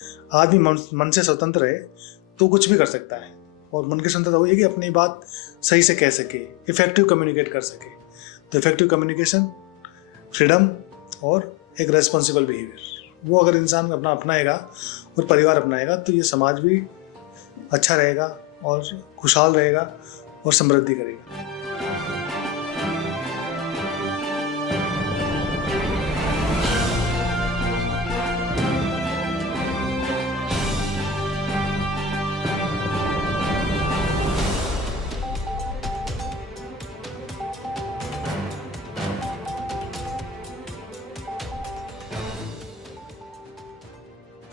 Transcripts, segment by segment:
आदमी मन से स्वतंत्र है तो कुछ भी कर सकता है, और मन की स्वतंत्रता हुई है कि अपनी बात सही से कह सके, इफेक्टिव कम्युनिकेट कर सके। तो इफेक्टिव कम्युनिकेशन, फ्रीडम और एक रेस्पॉन्सिबल बिहेवियर, वो अगर इंसान अपना अपनाएगा और परिवार अपनाएगा तो ये समाज भी अच्छा रहेगा और खुशहाल रहेगा और समृद्धि करेगा।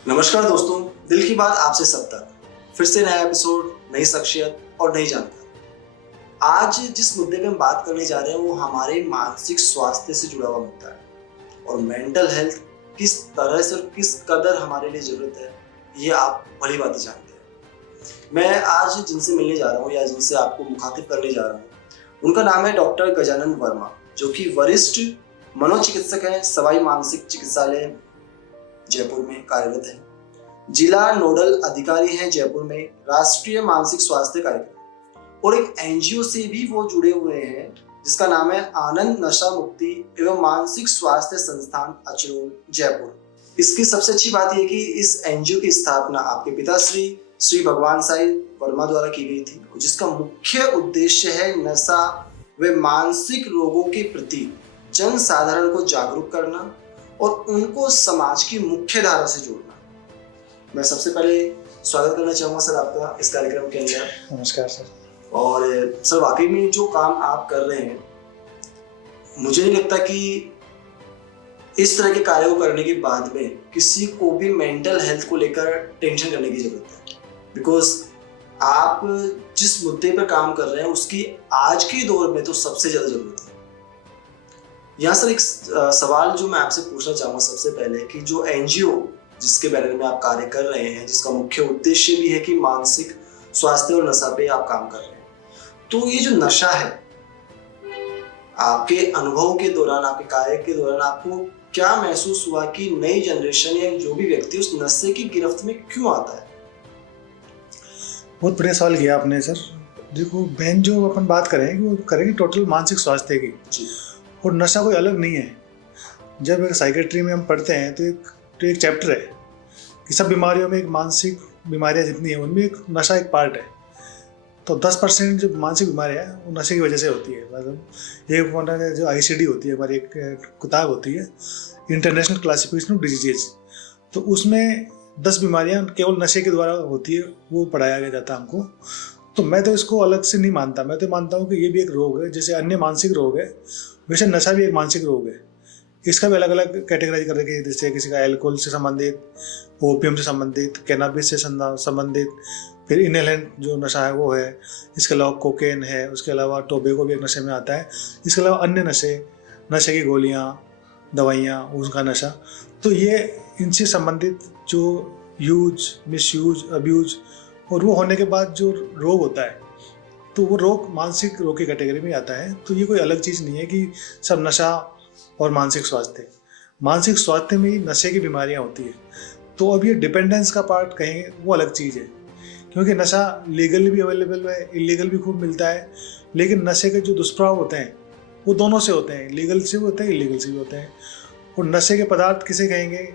नमस्कार दोस्तों, दिल की बात आपसे सब तक फिर से नया एपिसोड, नई शख्सियत और नई जानकारी। आज जिस मुद्दे पे हम बात करने जा रहे हैं वो हमारे मानसिक स्वास्थ्य से जुड़ा हुआ मुद्दा है, और मेंटल हेल्थ किस तरह से और किस कदर हमारे लिए जरूरत है ये आप भली बात जानते हैं। मैं आज जिनसे मिलने जा रहा हूँ या जिनसे आपको मुखातिब करने जा रहा हूँ, उनका नाम है डॉक्टर गजानन वर्मा, जो कि वरिष्ठ मनोचिकित्सक हैं, सवाई मानसिक चिकित्सालय जयपुर में कार्यरत है, जिला नोडल अधिकारी हैं जयपुर में राष्ट्रीय मानसिक स्वास्थ्य कार्यक्रम, और एक एनजीओ से भी वो जुड़े हुए हैं जिसका नाम है आनंद नशा मुक्ति एवं मानसिक स्वास्थ्य संस्थान अचरोल जयपुर। इसकी सबसे अच्छी बात यह कि इस एनजीओ की स्थापना आपके पिताश्री श्री भगवान साई वर्मा द्वारा की गई थी, जिसका मुख्य उद्देश्य है नशा व मानसिक रोगों के प्रति जन साधारण को जागरूक करना और उनको समाज की मुख्य धारा से जोड़ना। मैं सबसे पहले स्वागत करना चाहूंगा सर आपका इस कार्यक्रम के अंदर। नमस्कार सर। और सर, वाकई में जो काम आप कर रहे हैं, मुझे नहीं लगता कि इस तरह के कार्य को करने के बाद में किसी को भी मेंटल हेल्थ को लेकर टेंशन करने की जरूरत है, बिकॉज आप जिस मुद्दे पर काम कर रहे हैं उसकी आज के दौर में तो सबसे ज्यादा जरूरत है। यहाँ सर एक सवाल जो मैं आपसे पूछना चाहूँगा सबसे पहले, कि जो एनजीओ जिसके बैनर में आप कार्य कर रहे हैं, जिसका मुख्य उद्देश्य भी है कि मानसिक स्वास्थ्य और नशा पे आप काम कर रहे हैं, तो ये जो नशा है, आपके अनुभव के दौरान, आपके कार्य के दौरान आपको क्या महसूस हुआ कि नई जनरेशन या जो भी व्यक्ति उस नशे की गिरफ्त में क्यों आता है? बहुत बढ़िया सवाल किया आपने सर। देखो बहन, जो अपन बात करें वो करेंगे टोटल मानसिक स्वास्थ्य की जी। और नशा कोई अलग नहीं है। जब एक साइकेट्री में हम पढ़ते हैं तो एक चैप्टर है कि सब बीमारियों में एक मानसिक बीमारियां जितनी हैं उनमें एक नशा एक पार्ट है। तो 10% जो मानसिक बीमारियां हैं वो नशे की वजह से होती है। मतलब एक जो ICD होती है, हमारी एक किताब होती है, इंटरनेशनल क्लासिफिकेशन ऑफ डिजीजेज, तो उसमें 10 बीमारियां केवल नशे के द्वारा होती है, वो पढ़ाया गया जाता है हमको। तो मैं तो इसको अलग से नहीं मानता। मैं तो मानता हूँ कि ये भी एक रोग है, जैसे अन्य मानसिक रोग है वैसे नशा भी एक मानसिक रोग है। इसका भी अलग अलग कैटेगराइज कर रखे, जैसे किसी का एल्कोहल से संबंधित, ओपियम से संबंधित, कैनाबिस से संबंधित, फिर इनहेलेंट जो नशा है वो है, इसके अलावा कोकेन है, उसके अलावा टोबैको भी एक नशे में आता है, इसके अलावा अन्य नशे की गोलियाँ, दवाइयाँ, उसका नशा। तो ये इनसे संबंधित जो यूज, मिसयूज, अब्यूज और वो होने के बाद जो रोग होता है, तो वो रोग मानसिक रोग की कैटेगरी में आता है। तो ये कोई अलग चीज़ नहीं है कि सब नशा और मानसिक स्वास्थ्य। मानसिक स्वास्थ्य में ही नशे की बीमारियां होती है। तो अब ये डिपेंडेंस का पार्ट कहेंगे वो अलग चीज़ है, क्योंकि नशा लीगल भी अवेलेबल है, इलीगल भी खूब मिलता है। लेकिन नशे के जो दुष्प्रभाव होते हैं वो दोनों से होते हैं, लीगल से भी होते हैं, इलीगल से भी होते हैं। और नशे के पदार्थ किसे कहेंगे?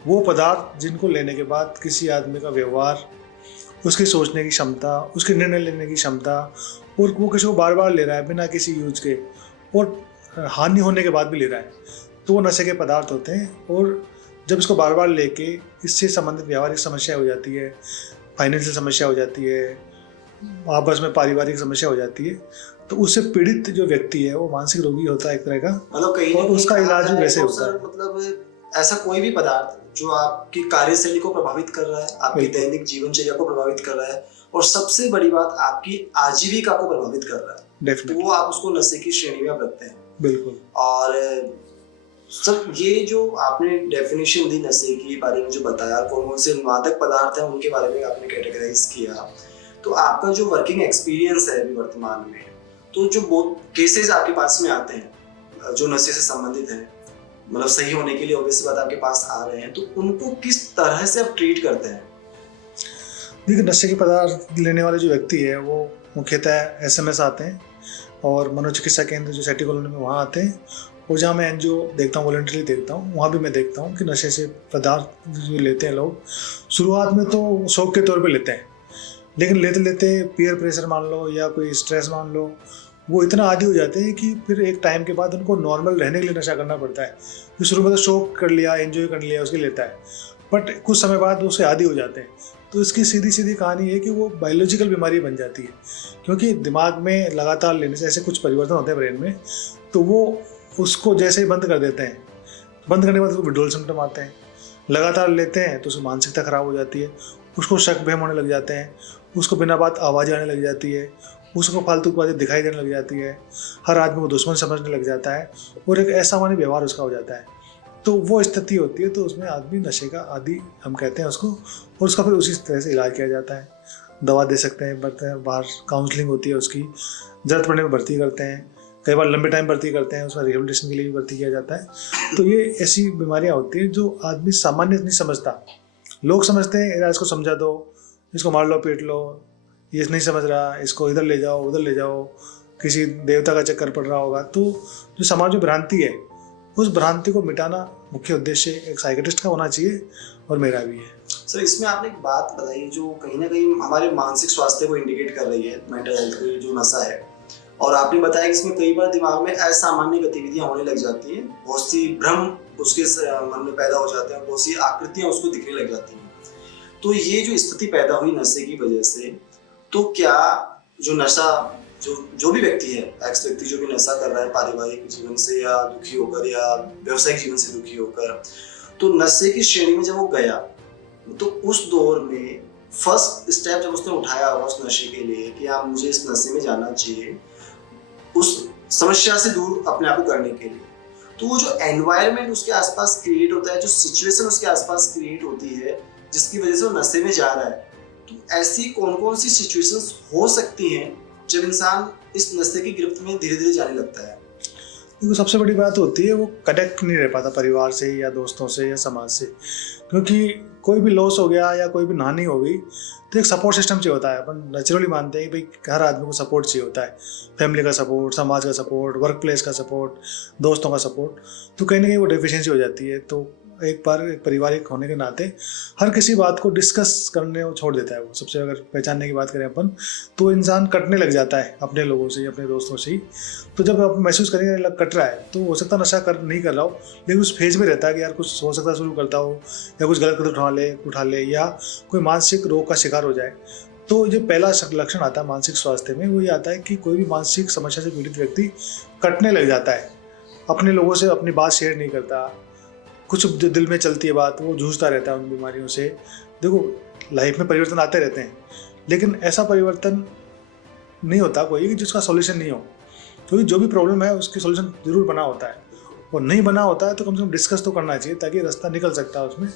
वो पदार्थ जिनको लेने के बाद किसी आदमी का व्यवहार, उसकी सोचने की क्षमता, उसके निर्णय लेने की क्षमता, और वो किसी को बार बार ले रहा है बिना किसी यूज के, और हानि होने के बाद भी ले रहा है, तो वो नशे के पदार्थ होते हैं। और जब इसको बार बार लेके इससे संबंधित व्यावहारिक समस्या हो जाती है, फाइनेंशियल समस्या हो जाती है, आपस में पारिवारिक समस्या हो जाती है, तो उससे पीड़ित जो व्यक्ति है वो मानसिक रोगी होता है एक तरह का, मतलब और उसका इलाज भी वैसे होता है। मतलब ऐसा कोई भी पदार्थ जो आपकी कार्यशैली को प्रभावित कर रहा है, आपकी दैनिक जीवनचर्या को प्रभावित कर रहा है, और सबसे बड़ी बात आपकी आजीविका को प्रभावित कर रहा है, तो वो आप उसको नशे की श्रेणी में आप रखते हैं। बिल्कुल। और सर, ये जो आपने डेफिनेशन दी नशे के बारे में, जो बताया कौन कौन से मादक पदार्थ हैं उनके बारे में आपने कैटेगराइज किया, तो आपका जो वर्किंग एक्सपीरियंस है अभी वर्तमान में, तो जो बहुत केसेस आपके पास में आते हैं जो नशे से संबंधित हैं, मतलब सही होने के लिए ऑब्वियस बात आपके पास आ रहे हैं, तो उनको किस तरह से आप ट्रीट करते हैं? देखिए, नशे के पदार्थ लेने वाले जो व्यक्ति है वो मुख्यतः एसएमएस आते हैं और मनोचिकित्सा केंद्र जो सेठी कॉलोनी में वहाँ आते हैं, और जहाँ मैं एनजीओ देखता हूँ, वॉलंटरी देखता हूँ, वहाँ भी मैं देखता हूँ कि नशे से पदार्थ जो लेते हैं लोग शुरुआत में तो शौक के तौर पे लेते हैं, लेकिन लेते लेते पीयर प्रेशर मान लो या कोई स्ट्रेस मान लो, वो इतना आदी हो जाते हैं कि फिर एक टाइम के बाद उनको नॉर्मल रहने के लिए नशा करना पड़ता है। तो शुरू में तो शौक कर लिया, एंजॉय कर लिया, उसके लेता है, बट कुछ समय बाद उससे आदी हो जाते हैं। तो इसकी सीधी सीधी कहानी है कि वो बायोलॉजिकल बीमारी बन जाती है, क्योंकि दिमाग में लगातार लेने से ऐसे कुछ परिवर्तन होते हैं ब्रेन में, तो वो उसको जैसे ही बंद कर देते हैं, बंद करने के बाद उसको विड्रॉल सिम्टम आते हैं। लगातार लेते हैं तो उसकी मानसिकता खराब हो जाती है, उसको शक वहम होने लग जाते हैं, उसको बिना बात आवाज़ आने लग जाती है, उसको फालतू की बातें दिखाई देने लग जाती है, हर आदमी को दुश्मन समझने लग जाता है और एक ऐसा मानी व्यवहार उसका हो जाता है। तो वो स्थिति होती है, तो उसमें आदमी नशे का आदी हम कहते हैं उसको, और उसका फिर उसी तरह से इलाज किया जाता है। दवा दे सकते हैं, बाहर काउंसलिंग होती है, उसकी ज़रूरत पड़ने पर भर्ती करते हैं, कई बार लंबे टाइम भर्ती करते हैं, उसमें रिहेबिलिटेशन के लिए भी भर्ती किया जाता है। तो ये ऐसी बीमारियाँ होती हैं जो आदमी सामान्य नहीं समझता। लोग समझते हैं यार इसको समझा दो, इसको मार लो पीट लो, ये नहीं समझ रहा, इसको इधर ले जाओ उधर ले जाओ, किसी देवता का चक्कर पड़ रहा होगा। तो जो समाज में भ्रांति है, उस भ्रांति को मिटाना मुख्य उद्देश्य एक साइकियाट्रिस्ट का होना चाहिए, और मेरा भी है। सर, इसमें आपने एक बात बताई जो कहीं ना कहीं हमारे मानसिक स्वास्थ्य को इंडिकेट कर रही है, मेंटल हेल्थ को, जो नशा है। और आपने बताया कि इसमें कई बार दिमाग में असामान्य गतिविधियां होने लग जाती हैं, बहुत सी भ्रम उसके मन में पैदा हो जाते हैं, बहुत सी आकृतियां उसको दिखने लग जाती हैं। तो ये जो स्थिति पैदा हुई नशे की वजह से, तो क्या जो नशा जो भी व्यक्ति है, एक्स व्यक्ति जो भी नशा कर रहा है पारिवारिक जीवन से या दुखी होकर या व्यवसायिक जीवन से दुखी होकर, तो नशे की श्रेणी में जब वो गया, तो उस दौर में फर्स्ट स्टेप जब उसने उठाया उस नशे के लिए कि आप मुझे इस नशे में जाना चाहिए, उस समस्या से दूर अपने आप को करने के लिए, तो वो जो एनवायरनमेंट उसके आसपास क्रिएट होता है, जो सिचुएशन उसके आसपास क्रिएट होती है जिसकी वजह से वो नशे में जा रहा है, तो ऐसी कौन कौन सी सिचुएशंस हो सकती हैं जब इंसान इस नशे की गिरफ्त में धीरे धीरे जाने लगता है? तो सबसे बड़ी बात होती है वो कनेक्ट नहीं रह पाता परिवार से या दोस्तों से या समाज से, क्योंकि कोई भी लॉस हो गया या कोई भी हानि हो गई तो एक सपोर्ट सिस्टम चाहिए होता है। अपन नेचुरली मानते हैं कि भाई हर आदमी को सपोर्ट चाहिए होता है, फैमिली का सपोर्ट, समाज का सपोर्ट, वर्क प्लेस का सपोर्ट, दोस्तों का सपोर्ट। तो कहीं ना कहीं वो डेफिशिएंसी हो जाती है। तो एक बार एक पारिवारिक होने के नाते हर किसी बात को डिस्कस करने को छोड़ देता है वो। सबसे अगर पहचानने की बात करें अपन, तो इंसान कटने लग जाता है अपने लोगों से, अपने दोस्तों से ही। तो जब आप महसूस करेंगे लग कट रहा है, तो हो सकता है नशा नहीं कर रहा हो, लेकिन उस फेज में रहता है कि यार कुछ हो सकता है शुरू करता हो या कुछ गलत कदम उठा ले या कोई मानसिक रोग का शिकार हो जाए। तो जो पहला लक्षण आता है मानसिक स्वास्थ्य में, वो ये आता है कि कोई भी मानसिक समस्या से पीड़ित व्यक्ति कटने लग जाता है, अपने लोगों से अपनी बात शेयर नहीं करता, कुछ जो दिल में चलती है बात वो जूझता रहता है उन बीमारियों से। देखो, लाइफ में परिवर्तन आते रहते हैं, लेकिन ऐसा परिवर्तन नहीं होता कोई जिसका सॉल्यूशन नहीं हो, क्योंकि जो भी प्रॉब्लम है उसकी सॉल्यूशन जरूर बना होता है, और नहीं बना होता है तो कम से कम डिस्कस तो करना चाहिए ताकि रास्ता निकल सकता है उसमें।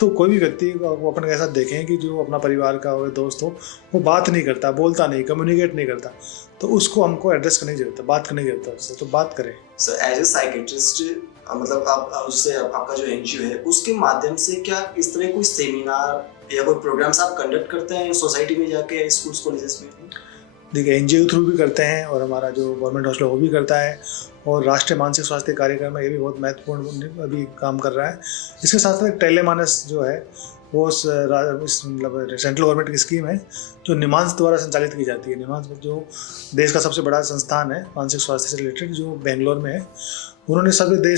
तो कोई भी व्यक्ति को अपन के साथ देखें कि जो अपना परिवार का हो, दोस्त हो, वो बात नहीं करता, बोलता नहीं, कम्युनिकेट नहीं करता, तो उसको हमको एड्रेस करने की जरूरत है, बात करने की जरूरत है उससे। तो बात करें। सर, एज ए साइकियाट्रिस्ट, मतलब आप जैसे आपका जो एनजीओ है उसके माध्यम से क्या इस तरह कोई सेमिनार या कोई प्रोग्राम्स आप कंडक्ट करते हैं सोसाइटी में जाके, स्कूल्स कॉलेजेस में? देखिए, एनजीओ थ्रू भी करते हैं और हमारा जो गवर्नमेंट हॉस्पिटल वो भी करता है, और राष्ट्रीय मानसिक स्वास्थ्य कार्यक्रम है, ये भी बहुत महत्वपूर्ण अभी काम कर रहा है। इसके साथ साथ टेलीमानस जो है वो मतलब सेंट्रल गवर्नमेंट की स्कीम है जो निमांस द्वारा संचालित की जाती है। निमांस जो देश का सबसे बड़ा संस्थान है मानसिक स्वास्थ्य से रिलेटेड, जो बेंगलोर में है, उन्होंने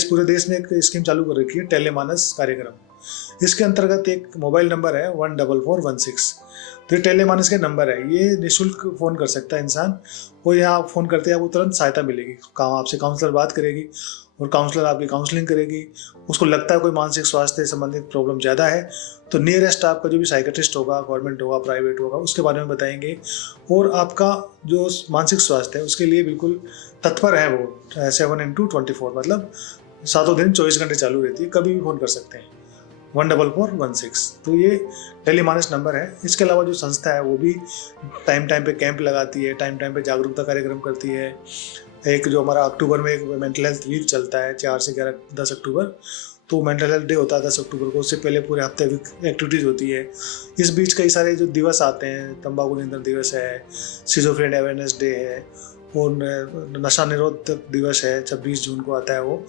पूरे देश में एक स्कीम चालू कर रखी है, टेलीमानस कार्यक्रम। इसके अंतर्गत एक मोबाइल नंबर है 14416, तो ये टेलीमानस के नंबर है, ये निःशुल्क फ़ोन कर सकता है इंसान, और यहाँ आप फ़ोन करते हैं आपको तुरंत सहायता मिलेगी। आपसे काउंसलर बात करेगी और काउंसलर आपकी काउंसलिंग करेगी। उसको लगता है कोई मानसिक स्वास्थ्य संबंधित प्रॉब्लम ज़्यादा है तो नियरेस्ट आपका जो भी साइकियाट्रिस्ट होगा, गवर्नमेंट होगा, प्राइवेट होगा, उसके बारे में बताएंगे, और आपका जो मानसिक स्वास्थ्य है उसके लिए बिल्कुल तत्पर है वो। 7/24 मतलब 7 दिन 24 घंटे चालू रहती है, कभी भी फ़ोन कर सकते हैं 14416। तो ये टेलीमानस नंबर है। इसके अलावा जो संस्था है वो भी टाइम पे कैंप लगाती है, टाइम पे जागरूकता कार्यक्रम करती है, एक जो हमारा अक्टूबर में एक मेंटल हेल्थ वीक चलता है 4 से 10 अक्टूबर, तो मेंटल हेल्थ डे होता है 10 अक्टूबर को। उससे पहले पूरे हफ्ते एक्टिविटीज़ होती है। इस बीच कई सारे जो दिवस आते हैं, तंबाकू नियंत्रण दिवस है, सिजोफ्रेनिया अवेयरनेस डे है, और नशा निरोध दिवस है 26 जून को आता है वो,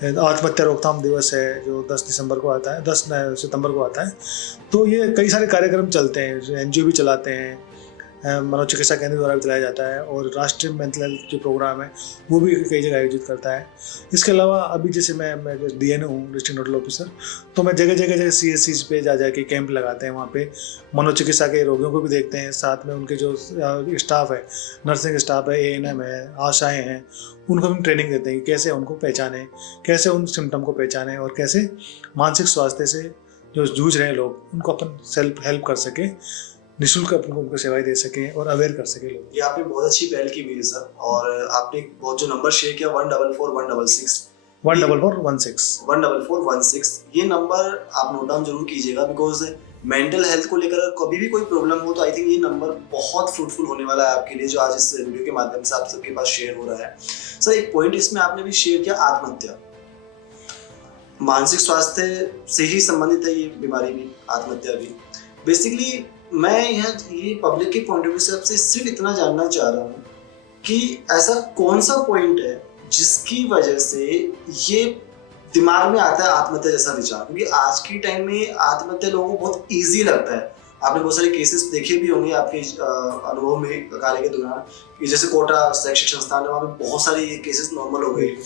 आत्महत्या रोकथाम दिवस है जो 10 सितंबर को आता है। तो ये कई सारे कार्यक्रम चलते हैं, NGO भी चलाते हैं, मनोचिकित्सा केंद्र द्वारा भी चलाया जाता है, और राष्ट्रीय मेंटल हेल्थ जो प्रोग्राम है वो भी कई जगह आयोजित करता है। इसके अलावा अभी जैसे मैं DNO हूँ, डिस्ट्रिक्ट नोडल ऑफिसर, तो मैं जगह जगह CSCs पे जा के कैंप लगाते हैं। वहाँ पे मनोचिकित्सा के रोगियों को भी देखते हैं, साथ में उनके जो स्टाफ है, नर्सिंग स्टाफ है, ANM है, आशाएँ हैं, उनको भी ट्रेनिंग देते हैं कि कैसे उनको पहचानें, कैसे उन सिम्टम को पहचानें, और कैसे मानसिक स्वास्थ्य से जो जूझ रहे हैं लोग उनको अपन सेल्फ हेल्प कर सके, निःशुल्क उनको सेवाएं दे सके और अवेयर कर सके लोग। ये आपने बहुत अच्छी पहल की हुई है सर, और आपने बहुत जो नंबर शेयर किया 144-166 ये नंबर आप नोट डाउन जरूर कीजिएगा, बिकॉज मेंटल हेल्थ को लेकर कभी भी कोई प्रॉब्लम हो तो आई थिंक ये नंबर बहुत फ्रूटफुल होने वाला है आपके लिए, जो आज इस वीडियो के माध्यम से आप सबके पास शेयर हो रहा है। सर एक पॉइंट इसमें आपने भी शेयर किया, आत्महत्या। मानसिक स्वास्थ्य से ही संबंधित है ये बीमारी भी, आत्महत्या भी। बेसिकली मैं ये पब्लिक के पॉइंट ऑफ व्यू से आपसे सिर्फ इतना जानना चाह रहा हूँ कि ऐसा कौन सा पॉइंट है जिसकी वजह से ये दिमाग में आता है आत्महत्या जैसा विचार, क्योंकि आज के टाइम में आत्महत्या लोगों को बहुत ईजी लगता है। आपने बहुत सारे केसेस देखे भी होंगे आपके अनुभव में कार्य के दौरान, कि जैसे कोटा शिक्षण संस्थान है, वहाँ पे बहुत सारे ये केसेस नॉर्मल हो गए।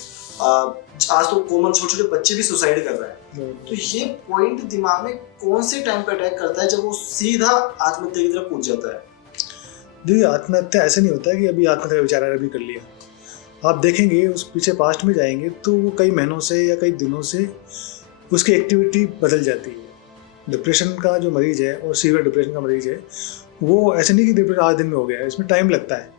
आज तो कॉमन छोटे छोटे बच्चे भी सुसाइड कर रहे हैं। तो ये पॉइंट दिमाग में कौन से टाइम पे अटैक करता है जब वो सीधा आत्महत्या की तरफ कूद जाता है? जी, आत्महत्या ऐसे नहीं होता है कि अभी आत्महत्या का विचार अभी कर लिया। आप देखेंगे उस पीछे पास्ट में जाएंगे तो वो कई महीनों से या कई दिनों से उसकी एक्टिविटी बदल जाती है। डिप्रेशन का जो मरीज है और सीवियर डिप्रेशन का मरीज है, वो ऐसे नहीं कि डिप्रेशन आज दिन में हो गया है, इसमें टाइम लगता है,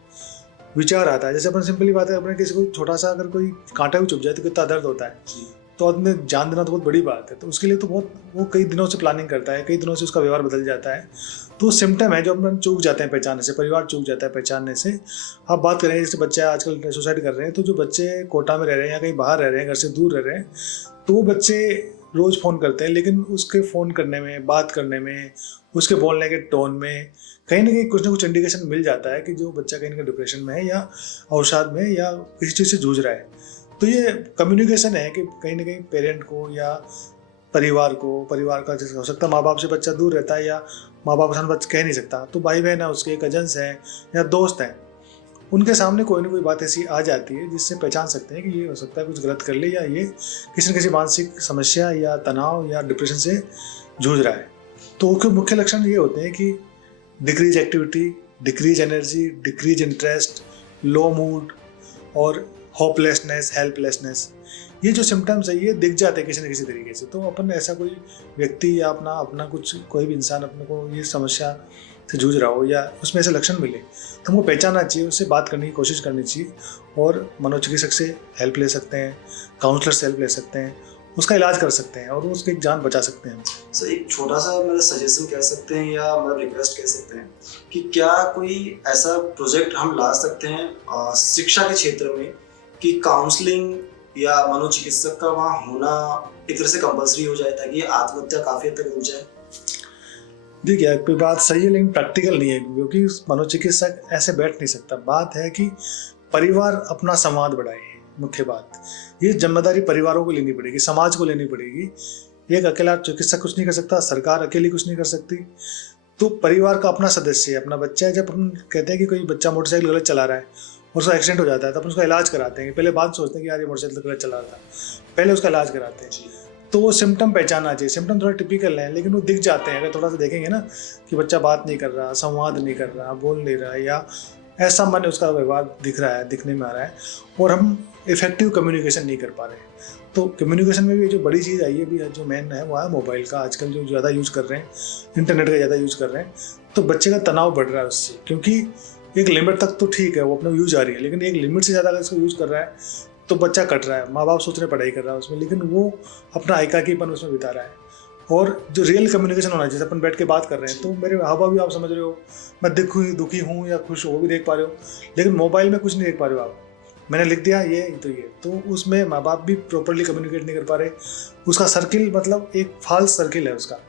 विचार आता है। जैसे अपन सिंपली बात है, अपने किसी को छोटा सा अगर कोई कांटा भी चुभ जाए तो कितना दर्द होता है, तो आदमी जान देना तो बहुत बड़ी बात है। तो उसके लिए तो वो कई दिनों से प्लानिंग करता है, कई दिनों से उसका व्यवहार बदल जाता है। तो सिम्टम है जो अपन चूक जाते हैं पहचानने से, परिवार चूक जाता है पहचानने से। आप बात करें जैसे बच्चे आजकल सुसाइड कर रहे हैं, तो जो बच्चे कोटा में रह रहे हैं या कहीं बाहर रह रहे हैं, घर से दूर रह रहे हैं, तो वो बच्चे रोज़ फ़ोन करते हैं, लेकिन उसके फ़ोन करने में, बात करने में, उसके बोलने के टोन में कहीं ना कहीं कुछ ना कुछ इंडिकेशन मिल जाता है कि जो बच्चा कहीं ना कहीं डिप्रेशन में है या अवसाद में या किसी चीज़ से जूझ रहा है। तो ये कम्युनिकेशन है कि कहीं ना कहीं पेरेंट को या परिवार का जैसे हो सकता है, माँ बाप से बच्चा दूर रहता है या माँ बाप के सामने बच्चा कह नहीं सकता, तो भाई बहन है उसके, कजन्स हैं या दोस्त हैं, उनके सामने कोई ना कोई बात ऐसी आ जाती है जिससे पहचान सकते हैं कि ये हो सकता है कुछ गलत कर ले, या ये किसी न किसी मानसिक समस्या या तनाव या डिप्रेशन से जूझ रहा है। तो उसके मुख्य लक्षण ये होते हैं कि decrease activity, decrease energy, decrease interest, low mood और होपलेसनेस, हेल्पलेसनेस। ये जो सिम्टम्स है ये दिख जाते हैं किसी न किसी तरीके से। तो अपन ऐसा कोई व्यक्ति या अपना कोई भी इंसान अपने को ये समस्या से जूझ रहा हो या उसमें ऐसे लक्षण मिले तो हमको पहचानना चाहिए, उससे बात करने की कोशिश करनी चाहिए, और मनोचिकित्सक से हेल्प ले सकते हैं, काउंसलर से हेल्प ले सकते हैं, उसका इलाज कर सकते हैं और उसकी जान बचा सकते हैं। सर एक छोटा सा मेरा सजेशन कह सकते हैं या मतलब रिक्वेस्ट कह सकते हैं कि क्या कोई ऐसा प्रोजेक्ट हम ला सकते हैं शिक्षा के क्षेत्र में कि काउंसलिंग या मनोचिकित्सक का वहाँ होना एक तरह से कंपल्सरी हो जाए, ताकि आत्महत्या काफी हद तक रुक जाए? देखिए आपकी बात सही है, लेकिन प्रैक्टिकल नहीं है, क्योंकि मनोचिकित्सक ऐसे बैठ नहीं सकता। बात है कि परिवार अपना संवाद बढ़ाए, मुख्य बात ये जिम्मेदारी परिवारों को लेनी पड़ेगी, समाज को लेनी पड़ेगी। एक अकेला चिकित्सक कुछ नहीं कर सकता, सरकार अकेली कुछ नहीं कर सकती। तो परिवार का अपना सदस्य है, अपना बच्चा है। जब हम कहते हैं कि कोई बच्चा मोटरसाइकिल गलत चला रहा है और उसका एक्सीडेंट हो जाता है, तो अपन उसका इलाज कराते हैं। पहले बात सोचते हैं कि यार ये मोटरसाइकिल गलत चला रहा था, पहले उसका इलाज कराते हैं। तो वो सिम्टम पहचानना चाहिए। सिम्टम थोड़ा टिपिकल है, लेकिन वो दिख जाते हैं। अगर थोड़ा सा देखेंगे ना कि बच्चा बात नहीं कर रहा, संवाद नहीं कर रहा, बोल नहीं रहा, या ऐसा मन उसका व्यवहार दिख रहा है, दिखने में आ रहा है, और हम इफेक्टिव कम्युनिकेशन नहीं कर पा रहे, तो कम्युनिकेशन में भी जो बड़ी चीज़ आई है अभी जो मेन है वो है मोबाइल का। आजकल जो ज़्यादा यूज़ कर रहे हैं, इंटरनेट का ज़्यादा यूज़ कर रहे हैं, तो बच्चे का तनाव बढ़ रहा है उससे। क्योंकि एक लिमिट तक तो ठीक है, वो अपना यूज आ रही है, लेकिन एक लिमिट से ज़्यादा अगर इसको यूज़ कर रहा है तो बच्चा कट रहा है। माँ बाप सोच रहे पढ़ाई कर रहा है उसमें, लेकिन वो अपना एकाकीपन उसमें बिता रहा है। और जो रियल कम्युनिकेशन होना चाहिए, अपन बैठ के बात कर रहे हैं तो मेरे हाव भाव भी आप समझ रहे हो, मैं दुखी हूँ या खुश हूँ वो भी देख पा रहे हो, लेकिन मोबाइल में कुछ नहीं देख पा रहे हो आप। मैंने लिख दिया ये तो ये, तो उसमें माँ बाप भी प्रॉपरली कम्युनिकेट नहीं कर पा रहे। उसका सर्किल मतलब एक फाल्स सर्किल है उसका,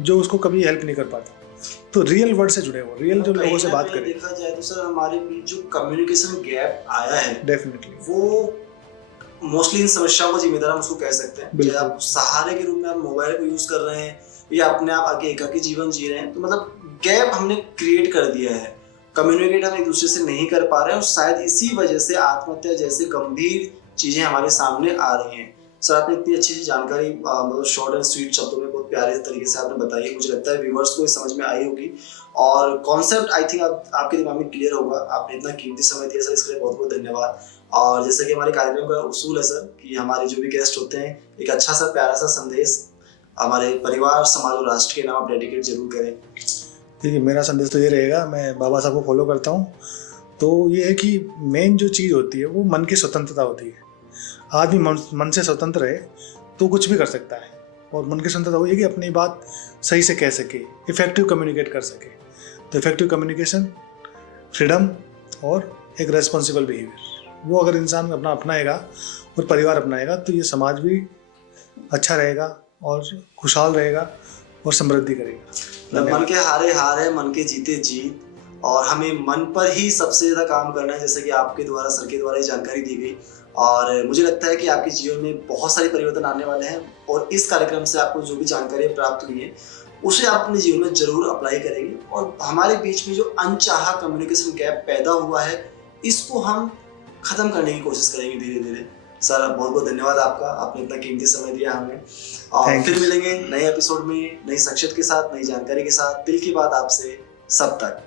जो उसको कभी हेल्प नहीं कर पाता। तो रियल वर्ल्ड से जुड़े हो, रियल जो लोगों से बात करें। देखा जाए तो सर हमारे बीच जो कम्युनिकेशन गैप आया है डेफिनेटली वो मोस्टली इन समस्याओं का जिम्मेदार हम उसको कह सकते हैं। चाहे आप सहारे के रूप में आप मोबाइल को यूज कर रहे हैं या अपने आप आगे एकाकी जीवन जी रहे हैं, तो मतलब गैप हमने क्रिएट कर दिया है। कम्युनिकेट हम एक दूसरे से नहीं कर पा रहे हैं और शायद इसी वजह से आत्महत्या जैसे गंभीर चीजें हमारे सामने आ रही हैं। सर आपने इतनी अच्छी जानकारी मतलब शॉर्ट एंड स्वीट शब्दों में बहुत प्यारे तरीके से आपने बताई। मुझे लगता है व्यूअर्स को समझ में आई होगी और कॉन्सेप्ट आई थिंक आपके दिमाग में क्लियर होगा। आपने इतना कीमती समय दिया सर, इसके लिए बहुत बहुत धन्यवाद। और जैसे कि हमारे कार्यक्रम का उसूल है सर कि हमारे जो भी गेस्ट होते हैं एक अच्छा सा प्यारा सा संदेश हमारे परिवार, समाज और राष्ट्र के नाम आप डेडिकेट जरूर करें। ठीक है, मेरा संदेश तो ये रहेगा, मैं बाबा साहब को फॉलो करता हूँ। तो ये है कि मेन जो चीज़ होती है वो मन की स्वतंत्रता होती है। आदमी मन से स्वतंत्र है तो कुछ भी कर सकता है, और मन की स्वतंत्रता हुई है कि अपनी बात सही से कह सके, इफेक्टिव कम्युनिकेट कर सके। तो इफेक्टिव कम्युनिकेशन, फ्रीडम और एक रेस्पॉन्सिबल बिहेवियर, वो अगर इंसान अपना अपनाएगा और परिवार अपनाएगा तो ये समाज भी अच्छा रहेगा और खुशहाल रहेगा और समृद्धि करेगा। मन के हारे हार है, मन के जीते जीत, और हमें मन पर ही सबसे ज़्यादा काम करना है, जैसे कि आपके द्वारा, सर के द्वारा ये जानकारी दी गई। और मुझे लगता है कि आपके जीवन में बहुत सारे परिवर्तन आने वाले हैं और इस कार्यक्रम से आपको जो भी जानकारी प्राप्त हुई है उसे आप अपने जीवन में जरूर अप्लाई करेंगे। और हमारे बीच में जो अनचाहा कम्युनिकेशन गैप पैदा हुआ है इसको हम खत्म करने की कोशिश करेंगे धीरे धीरे। सर बहुत बहुत धन्यवाद आपका, आपने इतना कीमती समय दिया हमें। और फिर मिलेंगे नए एपिसोड में नई शख्सियत के साथ, नई जानकारी के साथ। दिल की बात आपसे सब तक।